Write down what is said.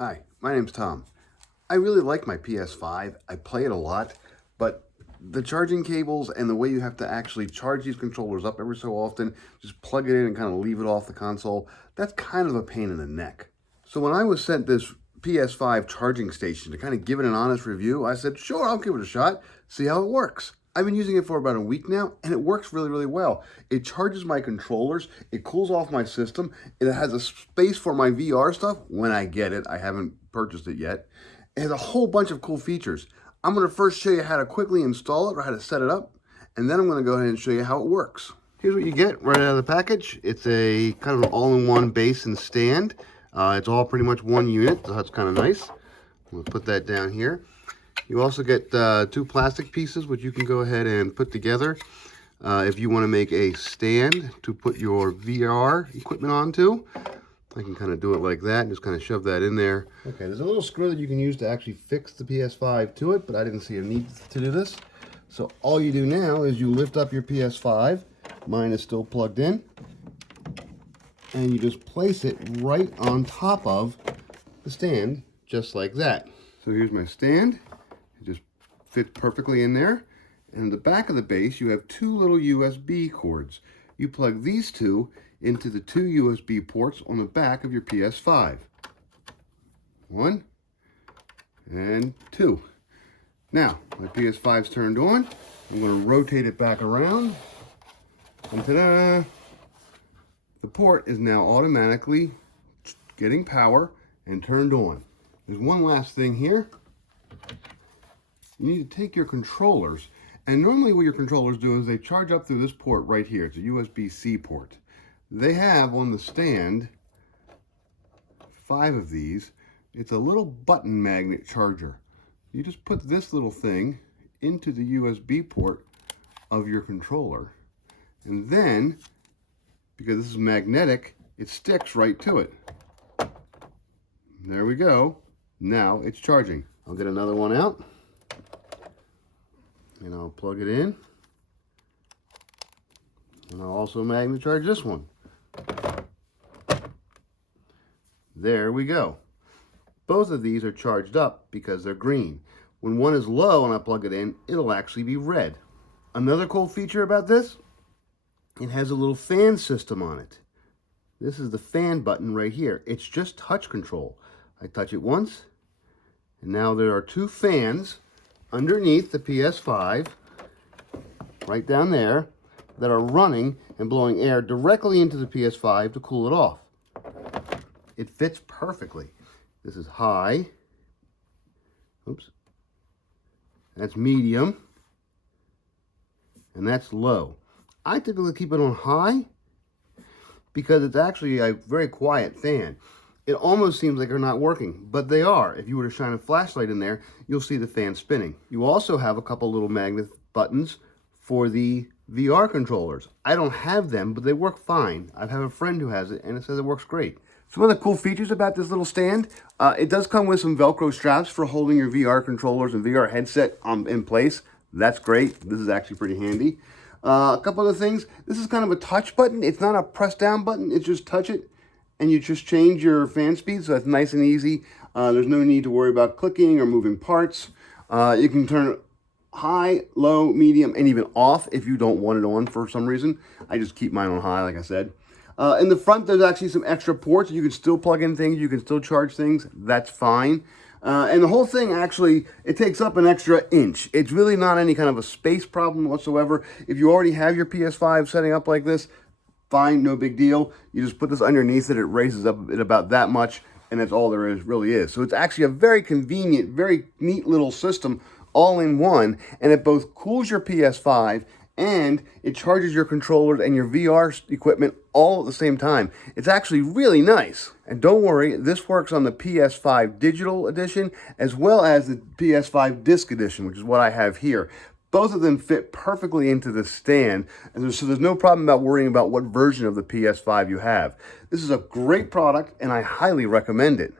Hi, my name's Tom. I really like my PS5. I play it a lot, but the charging cables and the way you have to actually charge these controllers up every so often, just plug it in and kind of leave it off the console, that's kind of a pain in the neck. So when I was sent this PS5 charging station to kind of give it an honest review, I said, sure, I'll give it a shot, see how it works. I've been using it for about a week now, and it works really, really well. It charges my controllers, it cools off my system, it has a space for my VR stuff when I get it. I haven't purchased it yet. It has a whole bunch of cool features. I'm going to first show you how to quickly install it or how to set it up, and then I'm going to go ahead and show you how it works. Here's what you get right out of the package. It's a kind of an all-in-one base and stand. It's all pretty much one unit, so that's kind of nice. We'll put that down here. You also get two plastic pieces, which you can go ahead and put together if you want to make a stand to put your VR equipment onto. I can kind of do it like that, just kind of shove that in there. Okay, there's a little screw that you can use to actually fix the PS5 to it, but I didn't see a need to do this. So all you do now is you lift up your PS5. Mine is still plugged in. And you just place it right on top of the stand, just like that. So here's my stand. It just fits perfectly in there. And in the back of the base, you have two little USB cords. You plug these two into the two USB ports on the back of your PS5. One and two. Now, my PS5's turned on. I'm going to rotate it back around. And ta-da! The port is now automatically getting power and turned on. There's one last thing here. You need to take your controllers, and normally what your controllers do is they charge up through this port right here. It's a USB-C port. They have on the stand 5 of these. It's a little button magnet charger. You just put this little thing into the USB port of your controller, and then, because this is magnetic, it sticks right to it. There we go. Now it's charging. I'll get another one out. And I'll plug it in. And I'll also magnet charge this one. There we go. Both of these are charged up because they're green. When one is low and I plug it in, it'll actually be red. Another cool feature about this, it has a little fan system on it. This is the fan button right here. It's just touch control. I touch it once, and now there are 2 fans underneath the PS5, right down there, that are running and blowing air directly into the PS5 to cool it off. It fits perfectly. This is high. Oops. That's medium. And that's low. I typically keep it on high because it's actually a very quiet fan. It almost seems like they're not working, but they are. If you were to shine a flashlight in there, you'll see the fan spinning. You also have a couple little magnet buttons for the VR controllers. I don't have them, but they work fine. I have a friend who has it, and it says it works great. Some of the cool features about this little stand, it does come with some Velcro straps for holding your VR controllers and VR headset in place. That's great. This is actually pretty handy. A couple other things. This is kind of a touch button. It's not a press down button. It's just touch it, and you just change your fan speed, so it's nice and easy. There's no need to worry about clicking or moving parts. You can turn it high, low, medium, and even off if you don't want it on for some reason. I just keep mine on high, like I said. In the front, there's actually some extra ports. You can still plug in things. You can still charge things. That's fine. And the whole thing, actually, it takes up an extra inch. It's really not any kind of a space problem whatsoever. If you already have your PS5 setting up like this, fine, no big deal. You just put this underneath it. It raises up at about that much, and that's all there really is. So it's actually a very convenient, very neat little system all in one, and it both cools your PS5 and it charges your controllers and your VR equipment all at the same time. It's actually really nice. And don't worry, this works on the PS5 Digital Edition as well as the PS5 Disc Edition, which is what I have here. Both of them fit perfectly into the stand, and so there's no problem about worrying about what version of the PS5 you have. This is a great product, and I highly recommend it.